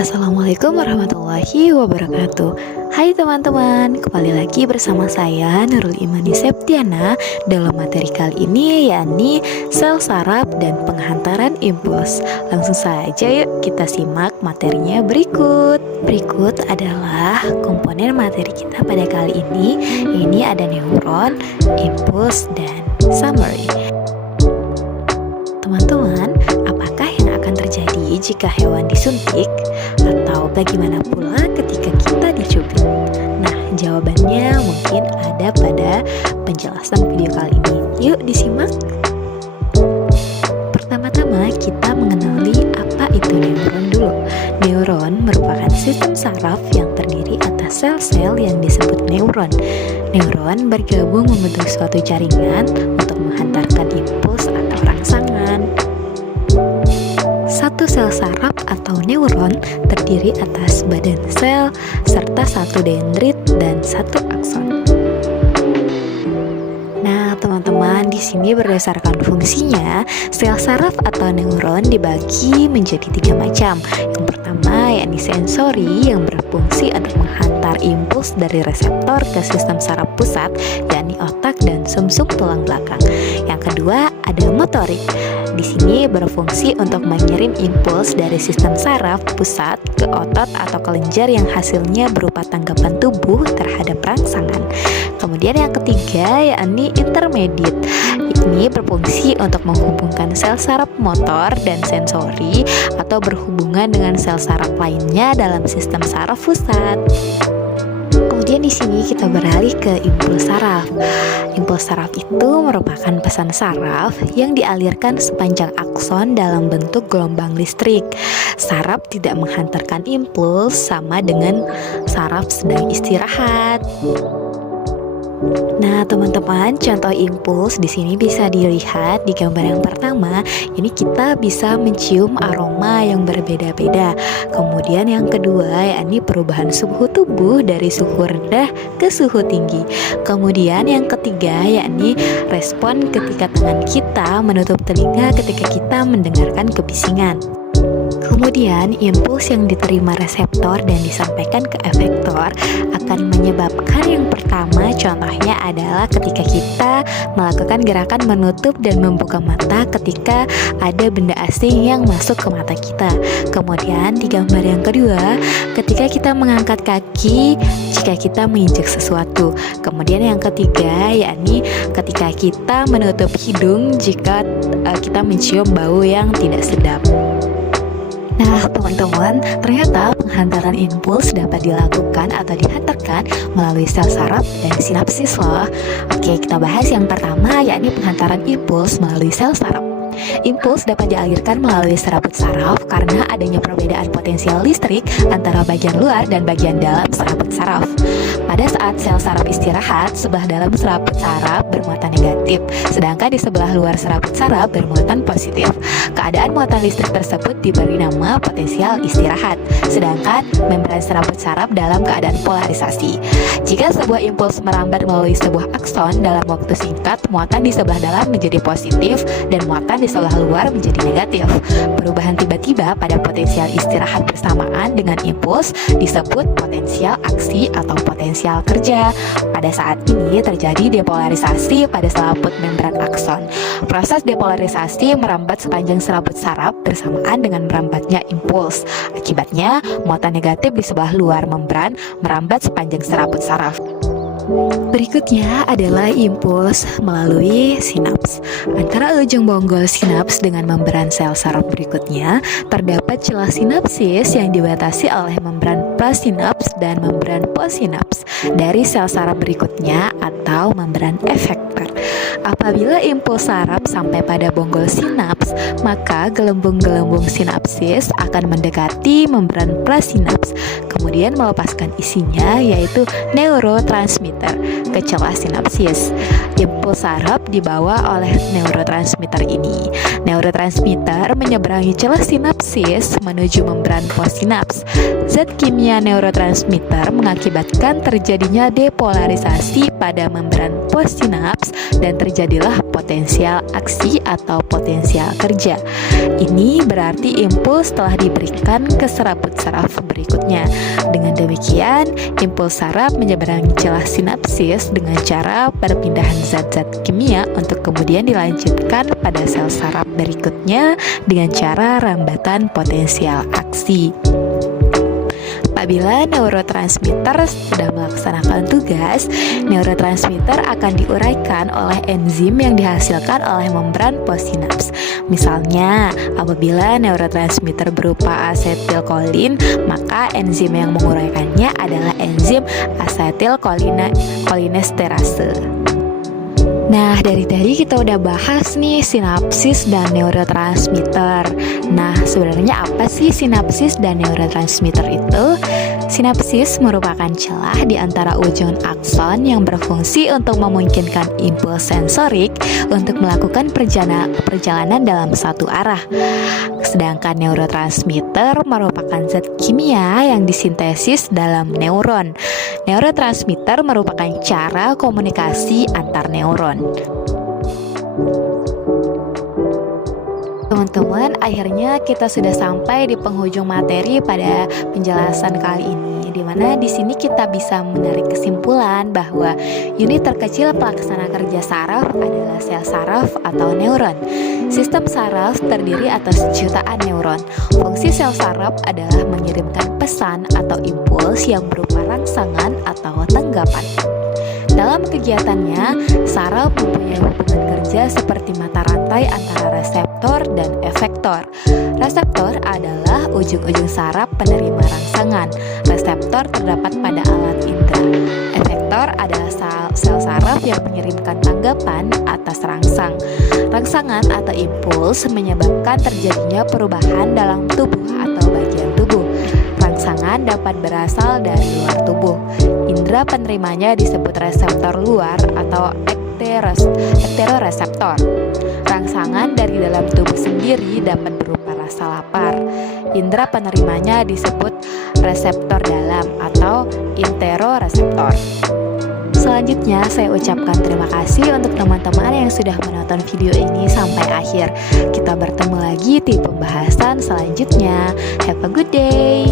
Assalamualaikum warahmatullahi wabarakatuh. Hai teman-teman, kembali lagi bersama saya Nurul Imani Septiana dalam materi kali ini, yakni sel saraf dan penghantaran impuls. Langsung saja yuk kita simak materinya berikut. Berikut adalah komponen materi kita pada kali ini. Ini ada neuron, impuls, dan summary. Teman-teman, apakah yang akan terjadi jika hewan disuntik? Atau bagaimana pula ketika kita dicubit? Nah, jawabannya mungkin ada pada penjelasan video kali ini. Yuk disimak. Pertama-tama kita mengenali apa itu neuron dulu. Neuron merupakan sistem saraf yang terdiri atas sel-sel yang disebut neuron. Neuron bergabung membentuk suatu jaringan untuk menghantarkan impuls atau rangsangan. Satu sel saraf atau neuron terdiri atas badan sel serta satu dendrit dan satu akson. Nah, teman-teman, di sini berdasarkan fungsinya, sel saraf atau neuron dibagi menjadi 3 macam. Yang pertama yakni sensori yang berfungsi untuk menghantar impuls dari reseptor ke sistem saraf pusat, yakni otak dan sumsum tulang belakang. Yang kedua ada motorik. Di sini berfungsi untuk mengirim impuls dari sistem saraf pusat ke otot atau kelenjar yang hasilnya berupa tanggapan tubuh terhadap rangsangan. Kemudian yang ketiga yakni intermediate. Ini berfungsi untuk menghubungkan sel saraf motor dan sensori atau berhubungan dengan sel saraf lainnya dalam sistem saraf pusat. Kemudian di sini kita beralih ke impuls saraf. Impuls saraf itu merupakan pesan saraf yang dialirkan sepanjang akson dalam bentuk gelombang listrik. Saraf tidak menghantarkan impuls sama dengan saraf sedang istirahat. Nah, teman-teman, contoh impuls di sini bisa dilihat di gambar yang pertama. Ini kita bisa mencium aroma yang berbeda-beda. Kemudian yang kedua yakni perubahan suhu tubuh dari suhu rendah ke suhu tinggi. Kemudian yang ketiga yakni respon ketika tangan kita menutup telinga ketika kita mendengarkan kebisingan. Kemudian impuls yang diterima reseptor dan disampaikan ke efektor akan menyebabkan yang pertama, contohnya adalah ketika kita melakukan gerakan menutup dan membuka mata ketika ada benda asing yang masuk ke mata kita. Kemudian di gambar yang kedua, ketika kita mengangkat kaki jika kita menginjak sesuatu. Kemudian yang ketiga yakni ketika kita menutup hidung jika kita mencium bau yang tidak sedap. Nah, teman-teman, ternyata penghantaran impuls dapat dilakukan atau dihantarkan melalui sel saraf dan sinapsis loh. Oke, kita bahas yang pertama yakni penghantaran impuls melalui sel saraf. Impuls dapat dialirkan melalui serabut saraf karena adanya perbedaan potensial listrik antara bagian luar dan bagian dalam serabut saraf. Pada saat sel saraf istirahat, sebelah dalam serabut saraf bermuatan negatif, sedangkan di sebelah luar serabut saraf bermuatan positif. Keadaan muatan listrik tersebut diberi nama potensial istirahat, sedangkan membran serabut saraf dalam keadaan polarisasi. Jika sebuah impuls merambat melalui sebuah akson dalam waktu singkat, muatan di sebelah dalam menjadi positif dan muatan di sebelah luar menjadi negatif. Perubahan tiba-tiba pada potensial istirahat bersamaan dengan impuls disebut potensial aksi atau potensial kerja. Pada saat ini terjadi depolarisasi pada selaput membran akson. Proses depolarisasi merambat sepanjang serabut saraf bersamaan dengan merambatnya impuls. Akibatnya, muatan negatif di sebelah luar membran merambat sepanjang serabut saraf. Berikutnya adalah impuls melalui sinaps. Antara ujung bonggol sinaps dengan membran sel saraf berikutnya, terdapat celah sinapsis yang dibatasi oleh membran prasinaps dan membran postsinaps dari sel saraf berikutnya atau membran efektor. Apabila impuls saraf sampai pada bonggol sinaps, maka gelembung-gelembung sinapsis akan mendekati membran prasinaps, kemudian melepaskan isinya yaitu neurotransmitter ke celah sinapsis. Impuls saraf dibawa oleh neurotransmitter ini. Neurotransmitter menyeberangi celah sinapsis menuju membran postsinaps. Zat kimia neurotransmitter mengakibatkan terjadinya depolarisasi pada membran postsinaps dan terjadilah potensial aksi atau potensial kerja. Ini berarti impuls telah diberikan ke serabut saraf berikutnya. Dengan demikian, impuls saraf menyeberangi celah sinapsis dengan cara perpindahan zat-zat kimia untuk kemudian dilanjutkan pada sel saraf berikutnya dengan cara rambatan potensial aksi. Apabila neurotransmitter sudah melaksanakan tugas, neurotransmitter akan diuraikan oleh enzim yang dihasilkan oleh membran postsinaps. Misalnya, apabila neurotransmitter berupa asetilkolin, maka enzim yang menguraikannya adalah enzim asetilkolinesterase. Nah, dari tadi kita udah bahas nih sinapsis dan neurotransmitter. Nah, sebenarnya apa sih sinapsis dan neurotransmitter itu? Sinapsis merupakan celah di antara ujung akson yang berfungsi untuk memungkinkan impuls sensorik untuk melakukan perjalanan dalam satu arah. Sedangkan neurotransmitter merupakan zat kimia yang disintesis dalam neuron. Neurotransmitter merupakan cara komunikasi antar neuron. Teman-teman, akhirnya kita sudah sampai di penghujung materi pada penjelasan kali ini, di mana di sini kita bisa menarik kesimpulan bahwa unit terkecil pelaksana kerja saraf adalah sel saraf atau neuron. Sistem saraf terdiri atas jutaan neuron. Fungsi sel saraf adalah mengirimkan pesan atau impuls yang berupa rangsangan atau tanggapan. Dalam kegiatannya, saraf mempunyai hubungan kerja seperti mata rantai antara reseptor dan efektor. Reseptor adalah ujung-ujung saraf penerima rangsangan. Reseptor terdapat pada alat indera. Efektor adalah sel saraf yang mengirimkan tanggapan atas rangsang. Rangsangan atau impuls menyebabkan terjadinya perubahan dalam tubuh atau bagian tubuh. Rangsangan dapat berasal dari luar tubuh. Indera penerimanya disebut reseptor luar atau ekteroreseptor. Rangsangan dari dalam tubuh sendiri dapat berupa rasa lapar. Indera penerimanya disebut reseptor dalam atau interoreseptor. Selanjutnya, saya ucapkan terima kasih untuk teman-teman yang sudah menonton video ini sampai akhir. Kita bertemu lagi di pembahasan selanjutnya. Have a good day.